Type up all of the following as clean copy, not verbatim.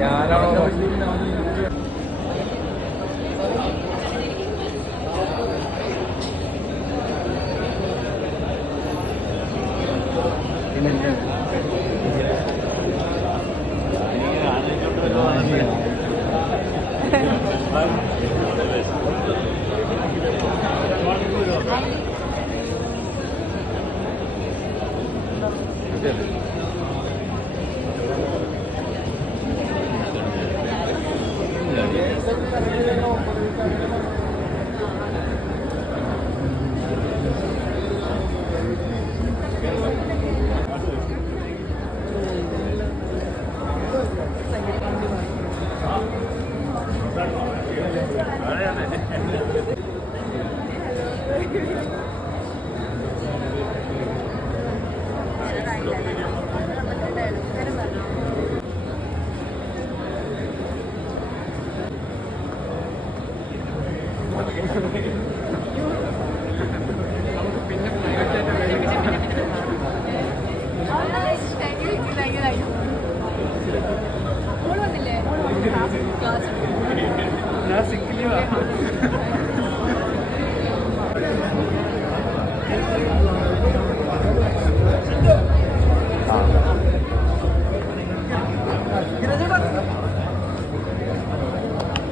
ഞാനാണോ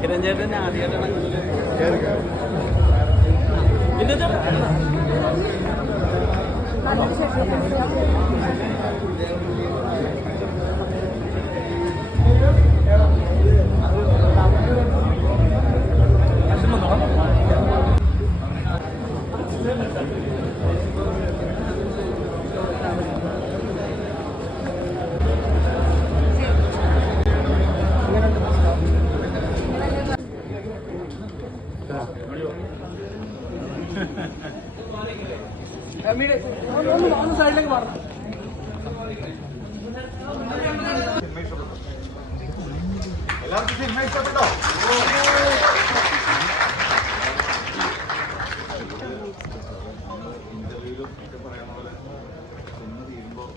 കിരൺചേട്ടൻ ആദ്യമായിട്ടാണ് സൈഡിലേക്ക് മാറണം. എല്ലാവർക്കും സിനിമ ഇഷ്ടപ്പെട്ടോ? ഇന്റർവ്യൂലും ഒക്കെ പറയുന്ന പോലെ സിനിമ തീരുമ്പോൾ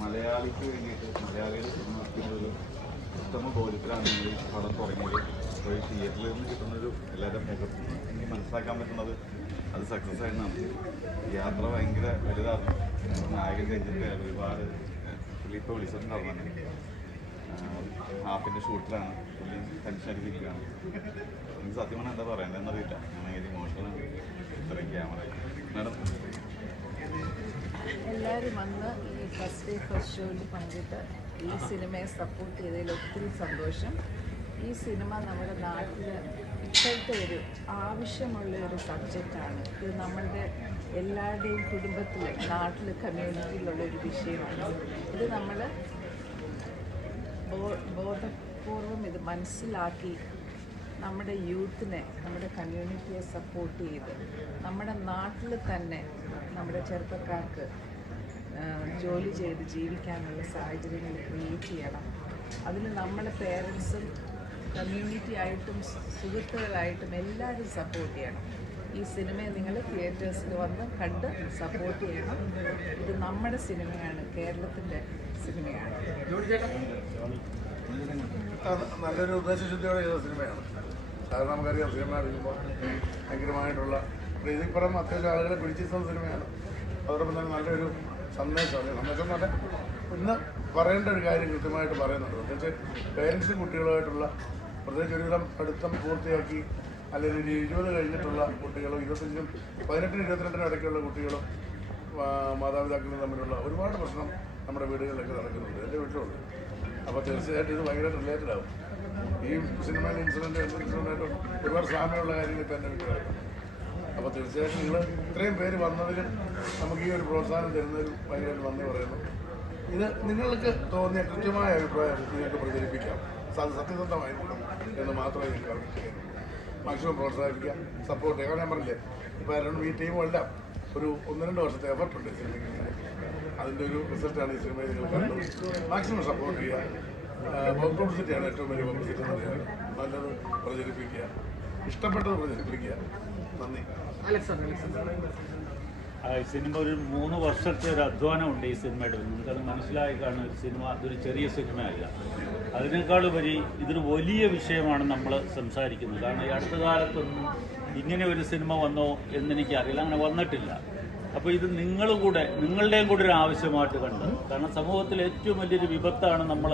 മലയാളിക്ക് വേണ്ടിയിട്ട് മലയാളിയുടെ സിനിമ ഒരു ഉത്തമ ബോധ്യത്തിലാണ് ഈ പടം തുടങ്ങിയത്. അപ്പോൾ ഈ തിയേറ്ററിൽ നിന്ന് കിട്ടുന്നൊരു എല്ലാവരുടെ മുഖത്ത് എനിക്ക് മനസ്സിലാക്കാൻ പറ്റുന്നത് അത് സക്സസ് ആയിരുന്നാണ്. യാത്ര ഭയങ്കര വലുതാണ്. നായകൻ കഴിഞ്ഞിട്ട് ഒരുപാട് പുള്ളി ഇപ്പോൾ വിളിച്ചിട്ടുണ്ടാവുന്നു. ഹാഫിൻ്റെ ഷൂട്ടിലാണ് പുള്ളി ടെൻഷൻ അടിപ്പിക്കുകയാണ്. എനിക്ക് സത്യം പറഞ്ഞാൽ എന്താ പറയേണ്ടതെന്നറിയില്ല. ഞാൻ ഭയങ്കര ഇമോഷണലാണ്. ഇത്രയും ക്യാമറ മാഡം എല്ലാവരും വന്ന് ഈ ഫസ്റ്റ് ഡേ ഫസ്റ്റ് ഷോയിൽ പങ്കിട്ട് ഈ സിനിമയെ സപ്പോർട്ട് ചെയ്തതിൽ ഒത്തിരി സന്തോഷം. ഈ സിനിമ നമ്മുടെ നാട്ടിൽ ഇപ്പോഴത്തെ ഒരു ആവശ്യമുള്ള ഒരു സബ്ജക്റ്റാണ്. ഇത് നമ്മളുടെ എല്ലാവരുടെയും കുടുംബത്തിൽ നാട്ടിൽ കമ്മ്യൂണിറ്റിയിലുള്ള ഒരു വിഷയമാണ്. ഇത് നമ്മൾ ബോധപൂർവം ഇത് മനസ്സിലാക്കി നമ്മുടെ യൂത്തിനെ നമ്മുടെ കമ്മ്യൂണിറ്റിയെ സപ്പോർട്ട് ചെയ്ത് നമ്മുടെ നാട്ടിൽ തന്നെ നമ്മുടെ ചെറുപ്പക്കാർക്ക് ജോലി ചെയ്ത് ജീവിക്കാനുള്ള സാഹചര്യങ്ങൾ ക്രിയേറ്റ് ചെയ്യണം. അതിന് നമ്മുടെ പേരൻസും കമ്മ്യൂണിറ്റി ആയിട്ടും സുഹൃത്തുക്കളായിട്ടും എല്ലാവരും സപ്പോർട്ട് ചെയ്യണം. ഈ സിനിമയെ നിങ്ങൾ തിയേറ്റേഴ്സിൽ വന്ന് കണ്ട് സപ്പോർട്ട് ചെയ്യണം. ഇത് നമ്മുടെ സിനിമയാണ്, കേരളത്തിൻ്റെ സിനിമയാണ്. നല്ലൊരു ഉദ്ദേശശുദ്ധിയോടെ ചെയ്ത സിനിമയാണ്. കാരണം നമുക്കറിയാം സിനിമ എടുക്കുമ്പോൾ ഭയങ്കരമായിട്ടുള്ള ഇതിപ്പുറം അത്യാവശ്യം ആളുകളെ പിടിച്ചിരുന്ന സിനിമയാണ്. അതോടൊപ്പം തന്നെ നല്ലൊരു സന്ദേശമാണ്. സന്ദേശം എന്ന് പറഞ്ഞാൽ ഇന്ന് പറയേണ്ട ഒരു കാര്യം കൃത്യമായിട്ട് പറയുന്നുണ്ട്. പ്രത്യേകിച്ച് പേരൻസും കുട്ടികളുമായിട്ടുള്ള പ്രത്യേകിച്ച് ഒരുവിധം പഠിത്തം പൂർത്തിയാക്കി അല്ലെങ്കിൽ ഒരു 20 കഴിഞ്ഞിട്ടുള്ള കുട്ടികളും 25-നും 18-നും 22-നും ഇടയ്ക്കുള്ള കുട്ടികളും മാതാപിതാക്കളും തമ്മിലുള്ള ഒരുപാട് പ്രശ്നം നമ്മുടെ വീടുകളിലൊക്കെ നടക്കുന്നുണ്ട്. എൻ്റെ വീട്ടിലുണ്ട്. അപ്പോൾ തീർച്ചയായിട്ടും ഇത് ഭയങ്കര റിലേറ്റഡ് ആവും. ഈ സിനിമയിലെ ഇൻസിഡൻറ്റായിട്ട് ഒരുപാട് സാമ്യമുള്ള കാര്യങ്ങൾ ഇപ്പോൾ എൻ്റെ വീട്ടിൽ നടക്കുന്നു. അപ്പോൾ തീർച്ചയായിട്ടും നിങ്ങൾ ഇത്രയും പേര് വന്നതിലും നമുക്ക് ഈ ഒരു പ്രോത്സാഹനം തരുന്നതിലും ഭയങ്കരമായിട്ട് നന്ദി പറയുന്നു. ഇത് നിങ്ങൾക്ക് തോന്നിയ കൃത്യമായ അഭിപ്രായം നിങ്ങൾക്ക് പ്രചരിപ്പിക്കാം. സത്യസന്ധമായിരിക്കണം എന്ന് മാത്രമേ എനിക്ക് ചെയ്യുന്നു. മാക്സിമം പ്രോത്സാഹിപ്പിക്കാം, സപ്പോർട്ട് ചെയ്യാം. കാരണം ഞാൻ പറഞ്ഞില്ലേ, ഇപ്പോൾ ആരോടും ഈ ടീമും എല്ലാം ഒരു 1-2 വർഷത്തെ എഫർട്ടുണ്ട് സിനിമയ്ക്ക്. അതിൻ്റെ ഒരു റിസൾട്ടാണ് ഈ സിനിമയിൽ നിങ്ങൾ കണ്ടത്. മാക്സിമം സപ്പോർട്ട് ചെയ്യുക. പബ്ലിസിറ്റിയാണ് ഏറ്റവും വലിയ പബ്ലിസിറ്റി എന്ന് പറയുന്നത്. നല്ലത് പ്രചരിപ്പിക്കുക, ഇഷ്ടപ്പെട്ടത് പ്രചരിപ്പിക്കുക. നന്ദി. സിനിമ ഒരു 3 വർഷത്തെ ഒരു അധ്വാനമുണ്ട് ഈ സിനിമയുടെ. നിങ്ങൾക്കത് മനസ്സിലായി കാണുന്ന ഒരു സിനിമ അതൊരു ചെറിയ സിനിമയല്ല. അതിനേക്കാളുപരി ഇതൊരു വലിയ വിഷയമാണ് നമ്മൾ സംസാരിക്കുന്നത്. കാരണം ഈ അടുത്ത കാലത്തൊന്നും ഇങ്ങനെ ഒരു സിനിമ വന്നോ എന്നെനിക്കറിയില്ല, അങ്ങനെ വന്നിട്ടില്ല. അപ്പോൾ ഇത് നിങ്ങളുടെയും കൂടെ ഒരു ആവശ്യമായിട്ട് കണ്ടത്. കാരണം സമൂഹത്തിൽ ഏറ്റവും വലിയൊരു വിപത്താണ് നമ്മൾ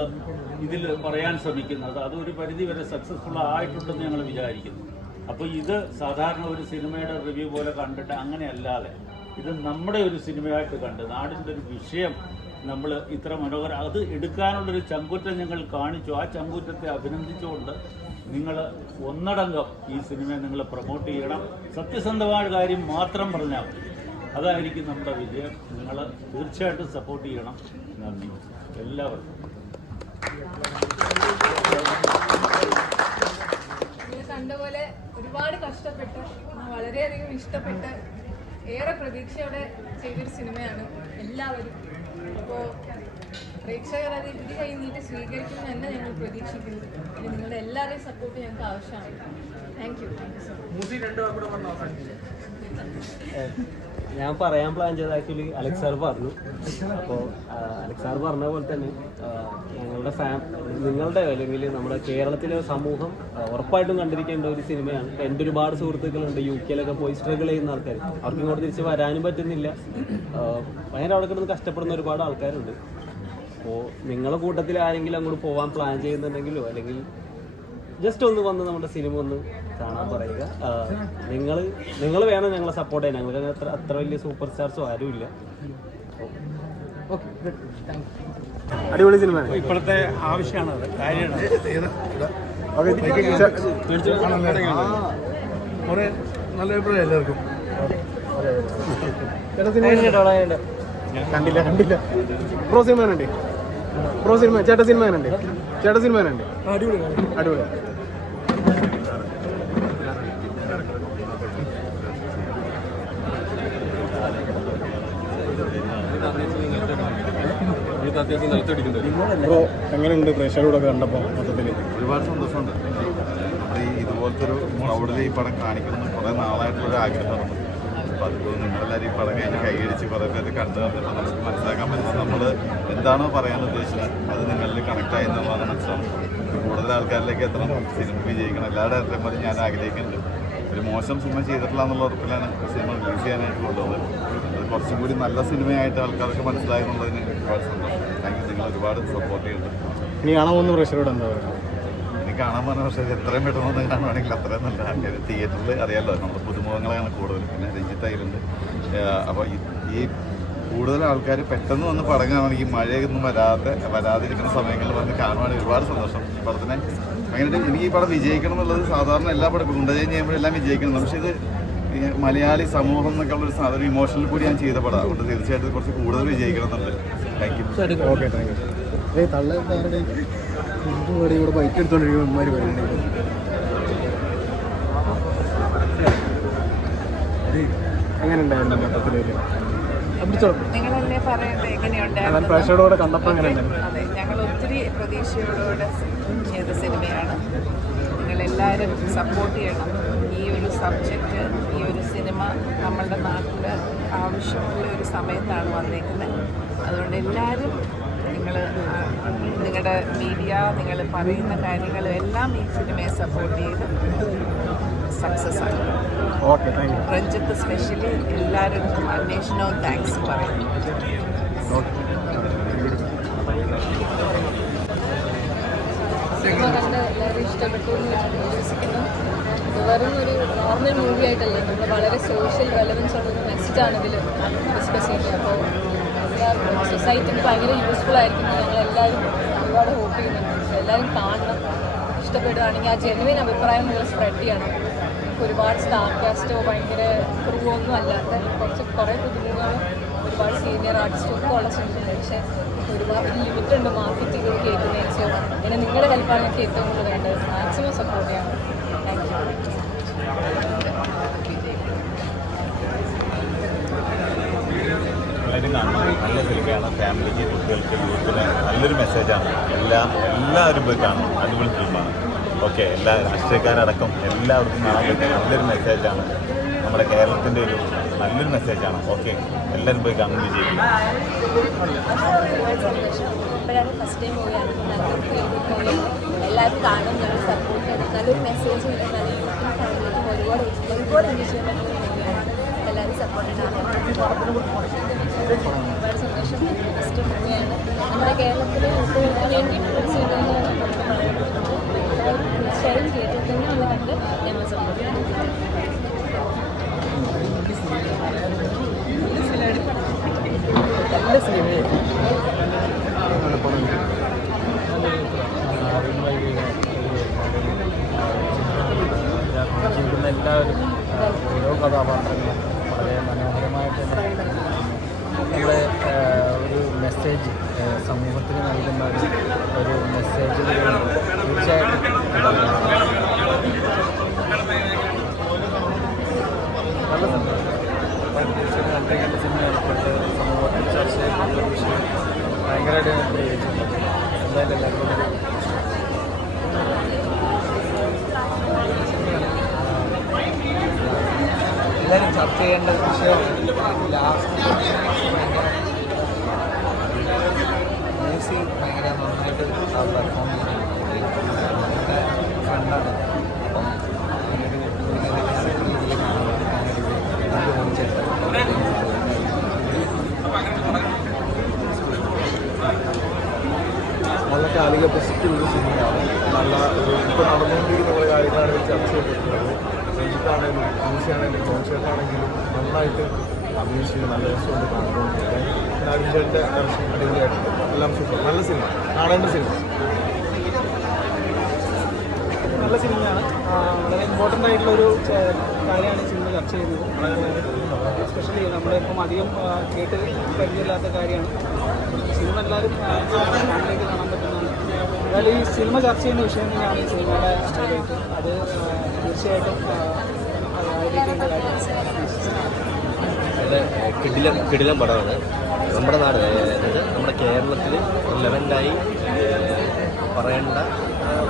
ഇതിൽ പറയാൻ ശ്രമിക്കുന്നത്. അതൊരു പരിധി വരെ സക്സസ്ഫുൾ ആയിട്ടുണ്ടെന്ന് ഞങ്ങൾ വിചാരിക്കുന്നു. അപ്പോൾ ഇത് സാധാരണ ഒരു സിനിമയുടെ റിവ്യൂ പോലെ കണ്ടിട്ട് അങ്ങനെയല്ലാതെ ഇത് നമ്മുടെ ഒരു സിനിമയായിട്ട് കണ്ട് നാടിൻ്റെ ഒരു വിഷയം നമ്മൾ ഇത്ര മനോഹരം അത് എടുക്കാനുള്ളൊരു ചങ്കൂറ്റം ഞങ്ങൾ കാണിച്ചു. ആ ചങ്കൂറ്റത്തെ അഭിനന്ദിച്ചുകൊണ്ട് നിങ്ങൾ ഒന്നടങ്കം ഈ സിനിമയെ നിങ്ങൾ പ്രൊമോട്ട് ചെയ്യണം. സത്യസന്ധമായ കാര്യം മാത്രം പറഞ്ഞാൽ മതി. അതായിരിക്കും നമ്മുടെ വിജയം. നിങ്ങൾ തീർച്ചയായിട്ടും സപ്പോർട്ട് ചെയ്യണം. നന്ദി എല്ലാവർക്കും. കണ്ടപോലെ ഒരുപാട് കഷ്ടപ്പെട്ട് വളരെയധികം ഇഷ്ടപ്പെട്ട് ഏറെ പ്രതീക്ഷയോടെ ചെയ്തൊരു സിനിമയാണ് എല്ലാവരും. അപ്പോൾ പ്രേക്ഷകർ അത് ഇരു കൈ നീട്ടി സ്വീകരിക്കുമെന്ന് തന്നെ ഞങ്ങൾ പ്രതീക്ഷിക്കുന്നു. ഇനി നിങ്ങളുടെ എല്ലാവരുടെയും സപ്പോർട്ട് ഞങ്ങൾക്ക് ആവശ്യമാണ്. Thank you so much. ഞാൻ പറയാൻ പ്ലാൻ ചെയ്ത ആക്ച്വലി അലക്സ് സാർ പറഞ്ഞു. അപ്പോൾ അലക്സ് സാർ പറഞ്ഞ പോലെ തന്നെ ഞങ്ങളുടെ നിങ്ങളുടെ അല്ലെങ്കിൽ നമ്മുടെ കേരളത്തിലെ സമൂഹം ഉറപ്പായിട്ടും കണ്ടിരിക്കേണ്ട ഒരു സിനിമയാണ്. എൻ്റെ ഒരുപാട് സുഹൃത്തുക്കളുണ്ട് UK പോയി സ്ട്രഗിൾ ചെയ്യുന്ന ആൾക്കാർ. അവർക്ക് ഇങ്ങോട്ട് തിരിച്ച് വരാനും പറ്റുന്നില്ല. ഭയങ്കര അവിടെ കിടന്ന് കഷ്ടപ്പെടുന്ന ഒരുപാട് ആൾക്കാരുണ്ട്. അപ്പോൾ നിങ്ങളുടെ കൂട്ടത്തിൽ ആരെങ്കിലും അങ്ങോട്ട് പോകാൻ പ്ലാൻ ചെയ്യുന്നുണ്ടെങ്കിലോ അല്ലെങ്കിൽ ജസ്റ്റ് ഒന്ന് വന്ന് നമ്മുടെ സിനിമ ഒന്ന് കാണാൻ പറയുക. നിങ്ങൾ വേണം ഞങ്ങളെ സപ്പോർട്ട് ചെയ്യാൻ. ഞങ്ങൾക്ക് അത്ര വലിയ സൂപ്പർ സ്റ്റാർസോ ആരുമില്ല. അടിപൊളി സിനിമ. ഇപ്പോഴത്തെ ആവശ്യമാണ് കാര്യമാണ്. നല്ല അഭിപ്രായം എല്ലാവർക്കും. കണ്ടില്ല. പ്രോ സിനിമ ഉണ്ട്. ചേട്ടാ സിനിമ ഉണ്ട്. അടിപൊളി. ബ്രോ എങ്ങനെയുണ്ട് പ്രേക്ഷകരോട് കണ്ടപ്പോൾ മൊത്തത്തിൽ? ഒരുപാട് സന്തോഷമുണ്ട്. ഇതുപോലത്തെ ഒരു ക്രൗഡിൽ ഈ പടം കാണിക്കുന്നത് കുറേ നാളായിട്ടുള്ളൊരു ആഗ്രഹമാണ്. അപ്പോൾ അതുപോലെ നിങ്ങളെല്ലാവരും ഈ പടം കഴിഞ്ഞ് കൈയടിച്ച് കുറേ പേര് കണ്ടു വന്നപ്പോൾ നമുക്ക് മനസ്സിലാക്കാൻ പറ്റുന്നത് നമ്മൾ എന്താണോ പറയാൻ ഉദ്ദേശിച്ചത് അത് നിങ്ങളിൽ കണക്റ്റായി എന്നുള്ളതാണ് മനസ്സിലാവുന്നത്. കൂടുതൽ ആൾക്കാരിലേക്ക് എത്തണം, സിനിമ വിജയിക്കണം. എല്ലാവരുടെ അത്രയും ഞാൻ ആഗ്രഹിക്കുന്നുണ്ട്. ഒരു മോശം സിനിമ ചെയ്തിട്ടില്ല എന്നുള്ള ഉറപ്പിലാണ് സിനിമ റിലീസ് ചെയ്യാനായിട്ട് കൊണ്ടുപോകുന്നത്. അത് കുറച്ചും കൂടി നല്ല സിനിമയായിട്ട് ആൾക്കാർക്ക് മനസ്സിലായി എന്നുള്ളതിന് ഒരുപാട് സന്തോഷം. Thank you. നിങ്ങൾ ഒരുപാട് സപ്പോർട്ട് ചെയ്യുന്നുണ്ട്. ഇനി കാണാൻ പോകുന്ന പ്രേക്ഷകരോട് എന്താ പറയുക? എനിക്ക് കാണാൻ പറഞ്ഞ പക്ഷേ എത്രയും പെട്ടെന്ന് കാണുവാണെങ്കിൽ അത്രയും നല്ല. അങ്ങനെ തിയേറ്ററിൽ അറിയാമല്ലോ നമ്മുടെ പുതുമുഖങ്ങളാണ് കൂടുതൽ. പിന്നെ രഞ്ജിത്ത് അതിലുണ്ട്. അപ്പോൾ ഈ കൂടുതൽ ആൾക്കാർ പെട്ടെന്ന് വന്ന് പടം കാണുകയാണെങ്കിൽ മഴയൊന്നും വരാതിരിക്കുന്ന സമയങ്ങളിൽ വന്ന് കാണുവാണെങ്കിൽ ഒരുപാട് സന്തോഷം. ഈ പടത്തിനെ അങ്ങനെ എനിക്ക് ഈ പടം വിജയിക്കണം എന്നുള്ളത് സാധാരണ എല്ലാ പടം ഗുണ്ടജയം ചെയ്യുമ്പോഴെല്ലാം വിജയിക്കണം. പക്ഷേ ഇത് മലയാളി സമൂഹം എന്നൊക്കെ ഉള്ളൊരു സാധാരണ ഇമോഷണൽ കൂടി ഞാൻ ചെയ്ത പടം. അതുകൊണ്ട് തീർച്ചയായിട്ടും കുറച്ച് കൂടുതൽ വിജയിക്കണം എന്നുണ്ട്. Thank you. Okay, thank you. ഇവിടെ ബൈക്ക് എടുത്തോണ്ടിരിക്കുന്ന ഉമ്മാര് പറയുന്നത് എങ്ങനെയുണ്ടായിരുന്നു മൊത്തത്തിലേക്ക്? നിങ്ങളല്ലേ പറയട്ടെ എങ്ങനെയുണ്ടായിരുന്നു? പ്രേക്ഷകരോടെ കണ്ടപ്പോൾ എങ്ങനെയുണ്ടായിരുന്നു? അതെ, ഞങ്ങൾ ഒത്തിരി പ്രതീക്ഷയോടെ ചെയ്ത സിനിമയാണ്. നിങ്ങളെല്ലാവരും സപ്പോർട്ട് ചെയ്യണം. ഈ ഒരു സബ്ജക്റ്റ്, ഈ ഒരു സിനിമ നമ്മളുടെ നാട്ടിൽ ആവശ്യമുള്ള ഒരു സമയത്താണ് വന്നേക്കുന്നത്. അതുകൊണ്ട് എല്ലാവരും നിങ്ങളുടെ മീഡിയ, നിങ്ങൾ പറയുന്ന കാര്യങ്ങളും എല്ലാം ഈ സിനിമയെ സപ്പോർട്ട് ചെയ്ത് സക്സസ് ആകും. Okay, thank you. Ranjith specially എല്ലാവർക്കും അന്വേഷണവും താങ്ക്സ് പറയുന്നു. സിനിമ കണ്ട് എല്ലാവരും ഇഷ്ടപ്പെട്ടു എന്ന് വിശ്വസിക്കുന്നു. ഇത് വെറും ഒരു നോർമൽ മൂവി ആയിട്ടല്ല, നമ്മൾ വളരെ സോഷ്യൽ റെലവൻസ് ഉള്ളൊരു മെസ്സേജാണ് ഇതിൽ ഡിസ്കസ് ചെയ്യുന്നത്. അപ്പോൾ സൊസൈറ്റിക്ക് ഭയങ്കര യൂസ്ഫുൾ ആയിരിക്കും. ഞങ്ങളെല്ലാവരും ഒരുപാട് ഹോപ്പ് ചെയ്യുന്നുണ്ട്. പക്ഷേ എല്ലാവരും കാണണം. ഇഷ്ടപ്പെടുകയാണെങ്കിൽ ആ ജെനുവിൻ അഭിപ്രായം നിങ്ങൾ സ്പ്രെഡ് ചെയ്യണം. ഒരുപാട് സ്റ്റാർ കാസ്റ്റോ ഭയങ്കര ക്രൂ ഒന്നും അല്ലാത്ത കുറേ പുതുമുഖങ്ങളും ഒരുപാട് സീനിയർ ആർട്ടിസ്റ്റും ഒക്കെ ഉള്ള സിനിമയുണ്ട്. പക്ഷേ ഒരുപാട് ലിമിറ്റ് ഉണ്ട് മാർക്കറ്റിംഗ് കേൾക്കുന്നതിന്. സോ പിന്നെ നിങ്ങളുടെ ഹെൽപ്പാണ് ഞങ്ങൾക്ക് ഏറ്റവും കൂടുതൽ വേണ്ടത്. മാക്സിമം സപ്പോർട്ട് ചെയ്യണം. Thank you. എല്ലാവരും കാണണം. നല്ല സിനിമയാണ്. ഫാമിലിക്ക്, കുട്ടികൾക്ക്, യൂത്തിന് നല്ലൊരു മെസ്സേജാണ്. എല്ലാവരും പോയി കാണണം. അടിപൊളി ഫിലിമാണ്. ഓക്കെ, എല്ലാ രാഷ്ട്രീയക്കാരടക്കം എല്ലാവർക്കും കാണാൻ പറ്റിയ നല്ലൊരു മെസ്സേജാണ്. നമ്മുടെ കേരളത്തിൻ്റെ ഒരു നല്ലൊരു മെസ്സേജാണ്. ഓക്കെ, എല്ലാവരും പോയി കാണും, വിജയിക്കും. ഒരുപാട് സന്തോഷം. ഇപ്പോഴാണ് ഫസ്റ്റ് ടൈം മൂവിയാണ്, നല്ലൊരു ഫേവറേറ്റ് മൂവിയാണ്. എല്ലാവരും കാണും, ഞങ്ങൾ സപ്പോർട്ട് ചെയ്യണം. നല്ലൊരു മെസ്സേജ് ഉണ്ട്, നല്ല യൂട്യൂബ് ഫാമിലിക്കും ഒരുപാട് എൻജോയ് ചെയ്യാൻ പറ്റുന്ന മൂവിയാണ്. എല്ലാവരും സപ്പോർട്ട് ചെയ്യണം. ഒരുപാട് സന്തോഷം. ഫസ്റ്റ് മൂവിയാണ് നമ്മുടെ കേരളത്തിലെ കുട്ടികൾക്ക് വേണ്ടിയിട്ടുള്ളൊരു സിനിമയാണ് നമുക്ക് പറയാൻ പറ്റുന്നത്. തീർച്ചയായും തിയേറ്ററിൽ തന്നെ ഒന്ന് കണ്ട് ഞങ്ങൾ സപ്പോർട്ട് ചെയ്യണം. നല്ല സിനിമയായിരുന്നു. ജീവിക്കുന്ന എല്ലാവരും ഓരോ കഥാപാത്രങ്ങളും വളരെ മനോഹരമായിട്ട് നമ്മുടെ ഒരു മെസ്സേജ് സമൂഹത്തിന് നൽകുന്ന ഒരു മെസ്സേജുകളുണ്ട്. തീർച്ചയായിട്ടും നല്ല സന്തോഷം. തീർച്ചയായിട്ടും കണ്ടിരിക്കേണ്ട സിനിമയാണ്. ഇപ്പോഴത്തെ സമൂഹത്തിൽ ചർച്ച ചെയ്യപ്പെടുന്ന ഒരു വിഷയം ഭയങ്കരമായിട്ട് ഞാൻ പ്രതികരിച്ചിട്ടുണ്ട്. എന്തായാലും എല്ലാവർക്കും എല്ലാവരും ചർച്ച ചെയ്യേണ്ട വിഷയമാണ്. ലാസ്റ്റ് മ്യൂസിക് ഭയങ്കര നന്നായിട്ട് പെർഫോം ചെയ്യുന്നുണ്ട്. നമ്മുടെ ഫ്രണ്ടാണ്. അപ്പം നല്ല കാലിക പ്രസിദ്ധുള്ളൊരു സിനിമയാണ്. നല്ല ഒരു ഇപ്പോൾ നടന്നുകൊണ്ടിരിക്കുന്ന കുറേ കാര്യങ്ങളാണ് ഇതിൽ ചർച്ച ചെയ്യപ്പെട്ടുള്ളത്. രഞ്ജിത്താണെങ്കിലും മ്യൂസിയാണെങ്കിലും കോൺസേർട്ടാണെങ്കിലും നന്നായിട്ട് അഭിനയിച്ചിട്ട് നല്ല രസമുണ്ട് കാണുന്നതുകൊണ്ടിരിക്കാൻ. അർജുൻ്റെ ദർശനം അടിപൊളിയായിട്ടുണ്ട്. എല്ലാം സൂപ്പർ. നല്ല സിനിമ, കാണേണ്ട സിനിമ. നല്ല സിനിമയാണ്. വളരെ ഇമ്പോർട്ടൻ്റ് ആയിട്ടുള്ളൊരു കാര്യമാണ് ഈ സിനിമ ചർച്ച ചെയ്യുന്നത്. എസ്പെഷ്യലി നമ്മളിപ്പം അധികം കേട്ട് പരിചയമില്ലാത്ത കാര്യമാണ്. സിനിമ എല്ലാവരും ഫാമിലിക്ക് കാണാൻ പറ്റുന്നതാണ്. എന്നാൽ ഈ സിനിമ ചർച്ച ചെയ്യുന്ന വിഷയം തന്നെയാണ് ഈ സിനിമയുടെ ഹൈലൈറ്റ്. അത് തീർച്ചയായിട്ടും ഹൈലൈറ്റ് ചെയ്യേണ്ട കാര്യമാണ്. കിടിലം പടമാണ്. നമ്മുടെ നാട്, അതായത് നമ്മുടെ കേരളത്തിൽ റെലവൻ്റായി പറയേണ്ട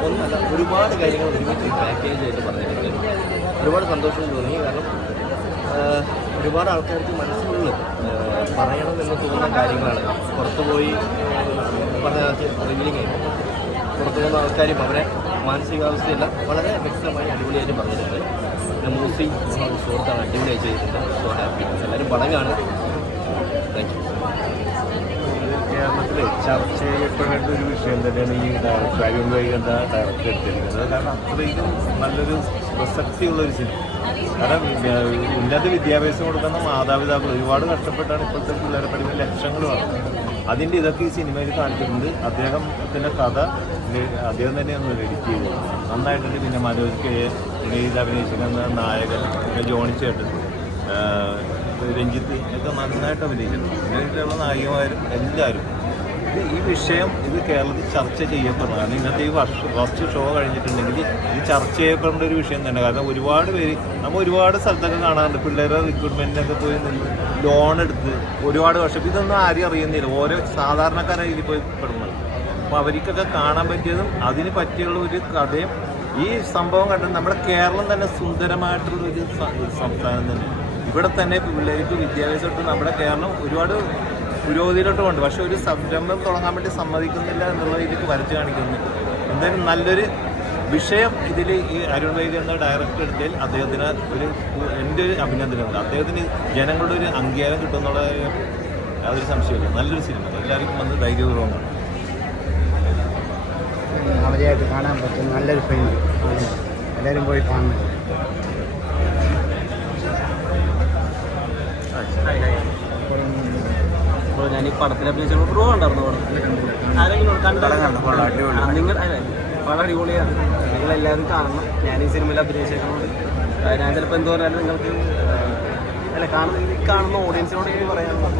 ഒന്നല്ല, ഒരുപാട് കാര്യങ്ങൾ ഒരുമിച്ച് പാക്കേജ് ആയിട്ട് പറഞ്ഞിട്ടുണ്ട്. ഒരുപാട് സന്തോഷം തോന്നി. കാരണം ഒരുപാട് ആൾക്കാർക്ക് മനസ്സിനുള്ളിൽ പറയണമെന്ന് തോന്നുന്ന കാര്യങ്ങളാണ്. പുറത്തുപോയി പറഞ്ഞ റിവീലിംഗ് ആയിട്ട് പുറത്തു പോകുന്ന ആൾക്കാരും അവരെ മാനസികാവസ്ഥയെല്ലാം വളരെ വ്യക്തമായി അടിപൊളിയായിട്ട് പറഞ്ഞിട്ടുണ്ട്. പിന്നെ മൂസി സുഹൃത്താണ് അടിപൊളിയായി ചെയ്തിട്ടുണ്ട്. So happy. എല്ലാവരും പടങ്ങാണ്. Thank you. കേരളത്തിൽ ചർച്ച ചെയ്യപ്പെടേണ്ട ഒരു വിഷയം തന്നെയാണ് ഈ അരുൺ വൈകണ്ട ഡയറക്ടർ എടുത്തിരിക്കുന്നത്. കാരണം അത്രയും നല്ലൊരു പ്രസക്തിയുള്ളൊരു സിനിമ. കാരണം ഉന്നത വിദ്യാഭ്യാസം കൊടുക്കുന്ന മാതാപിതാക്കൾ ഒരുപാട് കഷ്ടപ്പെട്ടാണ് ഇപ്പോഴത്തെ പിള്ളേരെ പഠിക്കുന്ന ലക്ഷങ്ങളുമാണ്. അതിൻ്റെ ഇതൊക്കെ ഈ സിനിമയിൽ കാണിച്ചിട്ടുണ്ട്. അദ്ദേഹത്തിൻ്റെ കഥ അദ്ദേഹം തന്നെയാണ് എഡിറ്റ് ചെയ്തത്. നന്നായിട്ടുണ്ട്. പിന്നെ മനോജ് കെ ഇത് അഭിനയിച്ചിരിക്കുന്ന നായകൻ, പിന്നെ ജോണി ചേട്ടൻ, രഞ്ജിത്ത് ഒക്കെ നന്നായിട്ട് അഭിനയിച്ചിട്ടുണ്ട്. ഇങ്ങനെയുള്ള നായികമാരും എല്ലാവരും ഈ വിഷയം ഇത് കേരളത്തിൽ ചർച്ച ചെയ്യപ്പെടണം. കാരണം ഇന്നത്തെ ഈ ഫസ്റ്റ് ഷോ കഴിഞ്ഞിട്ടുണ്ടെങ്കിൽ ഇത് ചർച്ച ചെയ്യപ്പെടേണ്ട ഒരു വിഷയം തന്നെ. കാരണം ഒരുപാട് പേര് നമ്മൾ ഒരുപാട് സ്ഥലത്തൊക്കെ കാണാറുണ്ട്. പിള്ളേരുടെ റിക്രൂട്ട്മെൻറ്റിനൊക്കെ പോയി നിന്ന് ലോൺ എടുത്ത് ഒരുപാട് വർഷം ഇതൊന്നും ആരും അറിയുന്നില്ല. ഓരോ സാധാരണക്കാരായി ഇതിൽ പോയി പെടുന്നത്. അപ്പോൾ അവർക്കൊക്കെ കാണാൻ പറ്റിയതും അതിന് പറ്റിയുള്ള ഒരു കഥയും ഈ സംഭവം കണ്ടത് നമ്മുടെ കേരളം തന്നെ സുന്ദരമായിട്ടുള്ളൊരു സംസ്ഥാനം തന്നെ. ഇവിടെ തന്നെ പിള്ളേർക്ക് വിദ്യാഭ്യാസമായിട്ട് നമ്മുടെ കേരളം ഒരുപാട് പുരോഗതിയിലോട്ടുമുണ്ട്. പക്ഷെ ഒരു സംരംഭം തുടങ്ങാൻ വേണ്ടി സമ്മതിക്കുന്നില്ല എന്നുള്ള ഇതിലേക്ക് വരച്ച് കാണിക്കുന്നു. എന്തായാലും നല്ലൊരു വിഷയം ഇതിൽ ഈ അരുൺ വൈകി എന്ന ഡയറക്ടർ എടുത്തതിൽ അദ്ദേഹത്തിന് എൻ്റെ ഒരു അഭിനന്ദനമുണ്ട്. അദ്ദേഹത്തിന് ജനങ്ങളുടെ ഒരു അംഗീകാരം കിട്ടുമെന്നുള്ള യാതൊരു സംശയമില്ല. നല്ലൊരു സിനിമ, എല്ലാവർക്കും വന്ന് ധൈര്യപൂർവ്വം കാണും. അവരെയായിട്ട് കാണാൻ പറ്റും. നല്ലൊരു ഫിലിം ആണ്. എല്ലാവരും പോയി കാണണം. അപ്പോൾ ഞാൻ ഈ പടത്തിൽ അഭിനയിച്ചപ്പോൾ പ്രോ ഉണ്ടായിരുന്നു. ആരെങ്കിലും നിങ്ങൾ വളരെ അടിപൊളിയാണ്. നിങ്ങളെല്ലാവരും കാണണം. ഞാൻ ഈ സിനിമയിൽ അഭിനയിച്ചേക്കുന്നത് ഞാൻ ചിലപ്പോൾ എന്ത് പറഞ്ഞാലും നിങ്ങൾക്ക് അല്ല കാണുന്ന ഓഡിയൻസിനോട് എനിക്ക് പറയാനുള്ളത്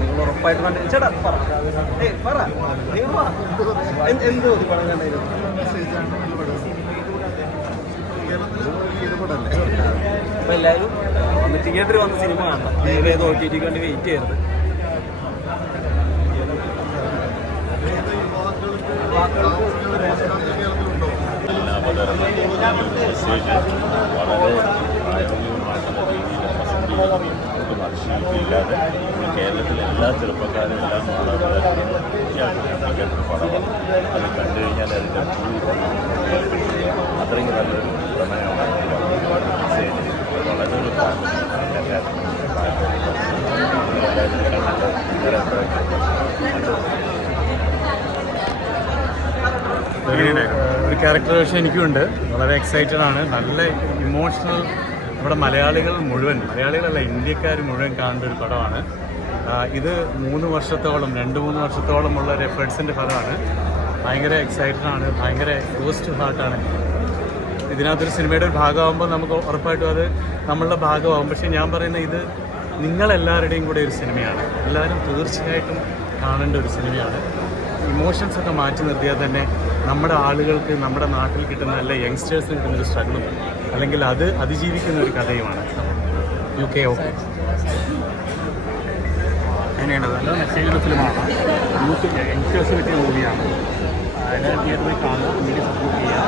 നിങ്ങൾ ഉറപ്പായിട്ട് കണ്ടു. ചേട്ടാ പറ നിങ്ങൾ എന്ത് പടം കണ്ടായിരുന്നു? അപ്പോൾ എല്ലാവരും വന്ന് തിയേറ്ററിൽ വന്ന് സിനിമ കാണണം. ഏത് OTT വേണ്ടി വെയിറ്റ് ചെയ്യരുത്. മെസ്സേജ് വളരെ പ്രായോഗികമായിട്ടുള്ള രീതിയിൽ എല്ലാം വളരെ വ്യത്യാസമുണ്ടാക്കിയൊരു പടമാണ്. അത് കണ്ടു കഴിഞ്ഞാൽ അതിൻ്റെ അത്രയും നല്ലൊരു പ്രമേയമാണ്. മെസ്സേജ് വളരെ ഒരു ഒരു ക്യാരക്ടറേഷൻ എനിക്കുണ്ട്. വളരെ എക്സൈറ്റഡ് ആണ്. നല്ല ഇമോഷണൽ. നമ്മുടെ മലയാളികളല്ല ഇന്ത്യക്കാർ മുഴുവൻ കാണേണ്ട ഒരു പടമാണ് ഇത്. 2-3 വർഷത്തോളമുള്ള ഒരു എഫേർട്സിൻ്റെ ഫലമാണ്. ഭയങ്കര എക്സൈറ്റഡ് ആണ്. ഭയങ്കര ക്ലോസ് ടു ഹാർട്ടാണ്. ഇതിനകത്തൊരു സിനിമയുടെ ഒരു ഭാഗമാകുമ്പോൾ നമുക്ക് ഉറപ്പായിട്ടും അത് നമ്മളുടെ ഭാഗമാകും. പക്ഷേ ഞാൻ പറയുന്നത് ഇത് നിങ്ങളെല്ലാവരുടെയും കൂടെ ഒരു സിനിമയാണ്. എല്ലാവരും തീർച്ചയായിട്ടും കാണേണ്ട ഒരു സിനിമയാണ്. ഇമോഷൻസൊക്കെ മാറ്റി നിർത്തിയാൽ തന്നെ നമ്മുടെ ആളുകൾക്ക് നമ്മുടെ നാട്ടിൽ കിട്ടുന്ന എല്ലാ യങ്സ്റ്റേഴ്സിന് കിട്ടുന്നൊരു സ്ട്രഗിളും അല്ലെങ്കിൽ അത് അതിജീവിക്കുന്ന ഒരു കഥയുമാണ്. ഓക്കെ അങ്ങനെയാണ്. നല്ല മെസ്സേജുള്ള ഫിലിമാണ്. യങ്സ്റ്റേഴ്സ് പറ്റിയ മൂവിയാണ്. എല്ലാവരും തിയേറ്ററിൽ കാണുക, മീഡിയ സപ്പോർട്ട് ചെയ്യുക.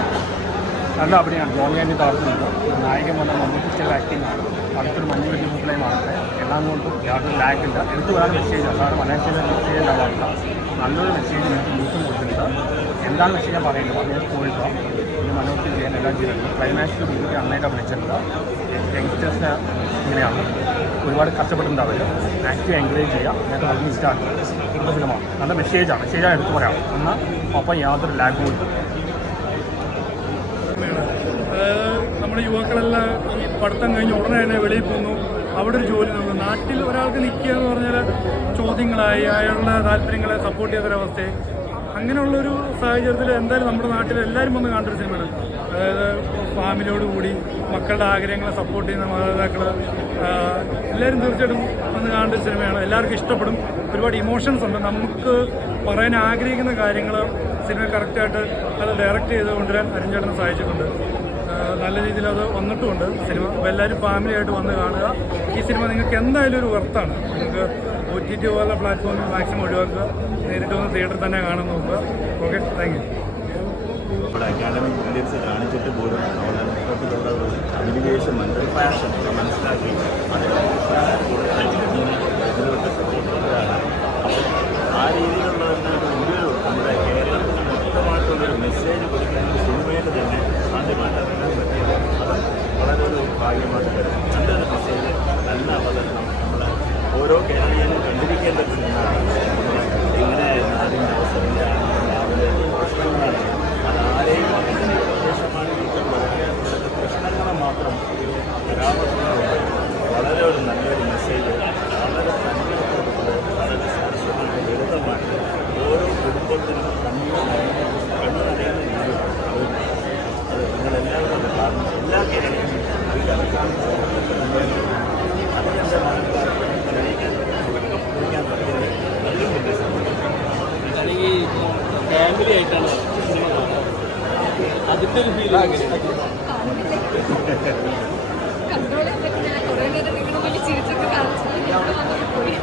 നല്ല അഭിനയമാണ്. ജോണിയാനി താഴ്ത്തുന്നുണ്ട്. നായകൻ വന്ന നമുക്ക് ചില ആക്ടിംഗ് ആണ്. അടുത്തൊരു മഞ്ഞ് വലിയ ഫിലിമാണത്തെ. എല്ലാം കൊണ്ടും യാതൊരു ലാഗില്ല. എടുത്തു വരാൻ മെസ്സേജ് അല്ലാതെ മലയാളത്തിലെ മെസ്സേജ് ഉണ്ടാവാറില്ല. നല്ലൊരു മെസ്സേജ് എനിക്ക് യൂത്തും കൊടുക്കുന്നുണ്ട്. എന്താണ് മെസ്സേജ് ഞാൻ പറയുന്നത് പറഞ്ഞാൽ പോയിട്ടോ പിന്നെ മനോഹരത്തിൽ ചെയ്യാൻ എല്ലാം ചെയ്തിട്ടുണ്ട്. ക്ലൈമാക്സ് രീതിക്ക് നന്നായിട്ട് അഭിനയിച്ചിട്ടുണ്ട്. യങ്സ്റ്റേഴ്സിനെ ഇങ്ങനെയാണ് ഒരുപാട് കഷ്ടപ്പെട്ടിട്ടുണ്ട്. അവർ ആക്റ്റീവ് എൻകറേജ് ചെയ്യുക. എന്നിട്ട് വളരെ ഇഷ്ടമാണ്. നല്ല ഫിലിമാണ്. നല്ല മെസ്സേജാണ്. എടുത്തു പറയാം. എന്നാൽ ഒപ്പം യാതൊരു ലാഗും ഇല്ല. നമ്മുടെ യുവാക്കളെല്ലാം ഈ പഠിത്തം കഴിഞ്ഞ് ഉടനെ തന്നെ വെളിയിൽ പോകുന്നു. അവിടെ ഒരു ജോലി നോക്കുന്നു. നാട്ടിൽ ഒരാൾക്ക് നിൽക്കുക എന്ന് പറഞ്ഞാൽ ചോദ്യങ്ങളായി അയാളുടെ താല്പര്യങ്ങളെ സപ്പോർട്ട് ചെയ്തൊരവസ്ഥയെ അങ്ങനെയുള്ളൊരു സാഹചര്യത്തിൽ എന്തായാലും നമ്മുടെ നാട്ടിൽ എല്ലാവരും വന്ന് കാണേണ്ട ഒരു സിനിമയാണ്. അതായത് ഫാമിലിയോടുകൂടി മക്കളുടെ ആഗ്രഹങ്ങളെ സപ്പോർട്ട് ചെയ്യുന്ന മാതാപിതാക്കൾ എല്ലാവരും തീർച്ചയായിട്ടും വന്ന് കാണേണ്ട ഒരു സിനിമയാണ്. എല്ലാവർക്കും ഇഷ്ടപ്പെടും. ഒരുപാട് ഇമോഷൻസ് ഉണ്ട്. നമുക്ക് പറയാൻ ആഗ്രഹിക്കുന്ന കാര്യങ്ങൾ സിനിമ കറക്റ്റായിട്ട് അത് ഡയറക്റ്റ് ചെയ്ത് കൊണ്ടുവരാൻ അരുൺചേട്ടനെ സഹായിച്ചിട്ടുണ്ട്. നല്ല രീതിയിൽ അത് വന്നിട്ടുമുണ്ട് സിനിമ. അപ്പോൾ എല്ലാവരും ഫാമിലിയായിട്ട് വന്ന് കാണുക. ഈ സിനിമ നിങ്ങൾക്ക് എന്തായാലും ഒരു വർത്താണ്. നിങ്ങൾക്ക് OTT പോലുള്ള പ്ലാറ്റ്ഫോമിൽ മാക്സിമം ഒഴിവാക്കുക. നേരിട്ട് വന്ന് തിയേറ്ററിൽ തന്നെ കാണാൻ നോക്കുക. Okay, thank you. ഇവിടെ അക്കാഡമിക് ബ്രില്യൻസ് കാണിച്ചിട്ട് പോലും അവരുടെ മൊത്തത്തിലുള്ള ഒരു അഭിനിവേശം ഒരു പാഷൻ മനസ്സിലാക്കി ഇതിലോട്ട് സപ്പോർട്ടുള്ളതാണ്. അപ്പോൾ ആ രീതിയിലുള്ള ഒരു നമ്മുടെ കേരളത്തിന് മൊത്തമായിട്ടുള്ളൊരു മെസ്സേജ് കൊടുക്കുന്ന ഒരു സിനിമയിൽ തന്നെ ആദ്യമായിട്ട് അറിയാൻ പറ്റിയത് അത് വളരെ ഒരു ഭാഗ്യമായിട്ട് വരും. നല്ലൊരു മെസ്സേജ്, നല്ല അവതരണം നമ്മളെ ഓരോ കേരളീയനും കണ്ടിരിക്കേണ്ട ഒരു സിനിമയാണ്. എങ്ങനെ നാടിൻ്റെ അവസരത്തിൻ്റെ പ്രശ്നങ്ങളാണ് അതാരെയും പ്രദേശമാണ് പ്രശ്നങ്ങളെ മാത്രം പരാമർശിക്കുന്നത് വളരെ ഒരു നല്ലൊരു മെസ്സേജ്. വളരെ വളരെ സരസമായ ലളിതമാണ്. ഓരോ കുടുംബത്തിനും കണ്ണു നനയുന്ന രീതിയിൽ അത് നിങ്ങളെല്ലാവരും കാരണം എല്ലാ കേരളീയനും അതിനെന്താ തെളിയിക്കാൻ പറ്റിയത് നല്ലൊരു മെസ്സേജ്. അല്ലെങ്കിൽ ഫാമിലി ആയിട്ടാണ് സിനിമ കാണുന്നത്. അതിൻ്റെ ഒരു ഫീൽ കൺട്രോൾ ചെയ്യാൻ പറ്റില്ല. കുറേ നേരം നിങ്ങളുടെ വലിയ ചിരിച്ചൊക്കെ കാണിച്ചിട്ട് ഞങ്ങൾ വന്നിട്ട് പോയി.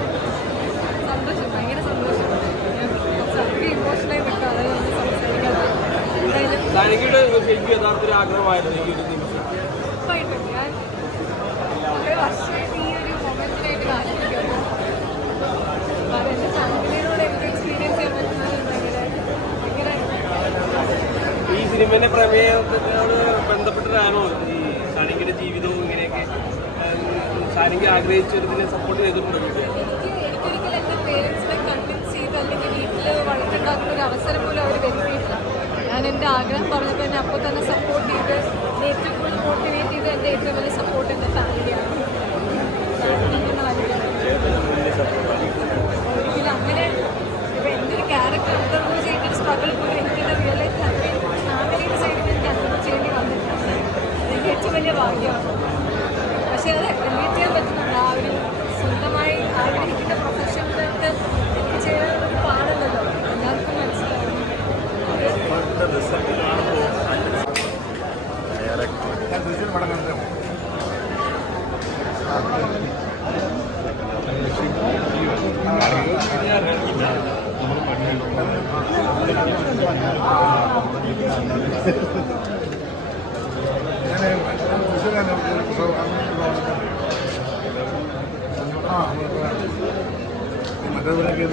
സന്തോഷം, ഭയങ്കര സന്തോഷം. കുറച്ചധികം ഇമോഷണലായി നിൽക്കുക. അതായത് നമ്മൾ സംസാരിക്കാതെ എന്തായാലും സാനികയുടെ ശരിക്കും യഥാർത്ഥത്തിൽ ആഗ്രഹമായിരുന്നു ഈ ഒരു നിമിഷം. ഉറപ്പായിട്ടുണ്ട്. ഞാൻ കുറേ വർഷമായിട്ട് ഈ ഒരു മൊമെൻറ്റിനായിട്ട് കാത്തിരിക്കുന്നു. അപ്പോൾ എൻ്റെ ഫാമിലിയോട് എനിക്ക് എക്സ്പീരിയൻസ് ചെയ്യാൻ പറ്റുന്നത് ഭയങ്കര ഈ സിനിമയുടെ പ്രമേയത്തിനോട് ബന്ധപ്പെട്ടിട്ടാണോ ഈ സാനികയുടെ ജീവിതവും ഇങ്ങനെയൊക്കെ സാനിക ആഗ്രഹിച്ചൊരിതിനെ സപ്പോർട്ട് ചെയ്തിട്ടുണ്ടോ? എനിക്കൊരിക്കലും എൻ്റെ പേരൻസിനെ കൺവിൻസ് ചെയ്ത് അല്ലെങ്കിൽ വീട്ടിൽ വളർത്തുണ്ടാക്കുന്ന ഒരു അവസരം പോലും അവർ വരുത്തിയിട്ടില്ല. ഞാൻ എൻ്റെ ആഗ്രഹം പറഞ്ഞപ്പോൾ തന്നെ അപ്പോൾ തന്നെ സപ്പോർട്ട് ചെയ്ത് ഏറ്റവും കൂടുതൽ മോട്ടിവേറ്റ് ചെയ്ത് എൻ്റെ ഏറ്റവും വലിയ സപ്പോർട്ട് എൻ്റെ ഫാമിലിയാണ്. ഒരിക്കലും അങ്ങനെ ഇപ്പോൾ എന്തൊരു ക്യാരക്ടർ അണ്ടർഗോ ചെയ്യുന്ന സ്ട്രഗിൾ പോലും എനിക്കെൻ്റെ റിയൽ ലൈഫ് ഫാമിലിയുടെ സൈഡിൽ എനിക്ക് അണ്ടർഗോ ചെയ്യേണ്ടി വന്നിട്ടുണ്ട്. എനിക്ക് ഏറ്റവും വലിയ ഭാഗ്യമാണ്. പക്ഷേ അത് റിലേറ്റ് ചെയ്യാൻ പറ്റുന്നുണ്ട്. ആ ഒരു സ്വന്തമായി ആഗ്രഹിക്കുന്ന പ്രൊഫഷനിലേക്ക് എനിക്ക് ചെയ്യാനുള്ള പാടല്ലല്ലോ, എല്ലാവർക്കും മനസ്സിലാവും. ഞാൻ തൃശ്ശൂർ പടം കണ്ടു. മറ്റേതിലൊക്കെ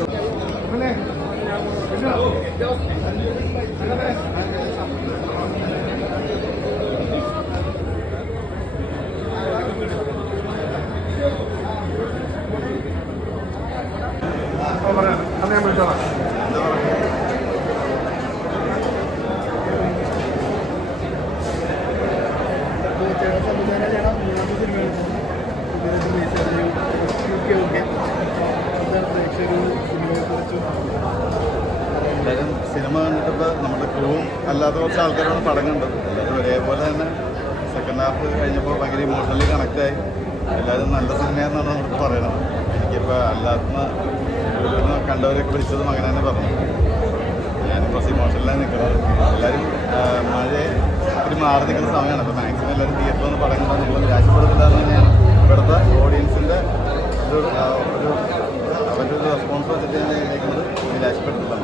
അത് ഞാൻ വിളിച്ചോളാം. എല്ലാവരും സിനിമ കണ്ടിട്ടിപ്പോൾ നമ്മുടെ ക്രൂവും അല്ലാത്ത കുറച്ച് ആൾക്കാരാണ് പടം കണ്ടത്. എല്ലാവരും ഒരേപോലെ തന്നെ സെക്കൻഡ് ഹാഫ് കഴിഞ്ഞപ്പോൾ ഭയങ്കര ഇമോഷണലി കണക്റ്റായി. എല്ലാവരും നല്ല സിനിമയാണെന്നാണ് നമുക്ക് പറയണത്. എനിക്കിപ്പോൾ അല്ലാത്ത കണ്ടവരൊക്കെ വിളിച്ചതും അങ്ങനെ തന്നെ പറഞ്ഞു. ഞാനും കുറച്ച് ഇമോഷണലാണ് നിൽക്കുന്നത്. എല്ലാവരും മഴയെ ഒരു മാറി നിൽക്കുന്ന സമയമാണ്. അപ്പോൾ മാക്സിമം എല്ലാവരും തിയേറ്ററിൽ നിന്ന് പടം കണ്ടാൽ നമ്മൾ നിരാശപ്പെടുത്തില്ല എന്ന് തന്നെയാണ് ഇവിടുത്തെ ഓഡിയൻസിൻ്റെ അവരുടെ ഒരു റെസ്പോൺസ് വെച്ചിട്ട് ഞാൻ നിൽക്കുന്നത്. നിരാശപ്പെടുത്തില്ല.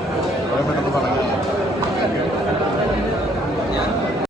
വളരെ പെട്ടെന്ന് പടം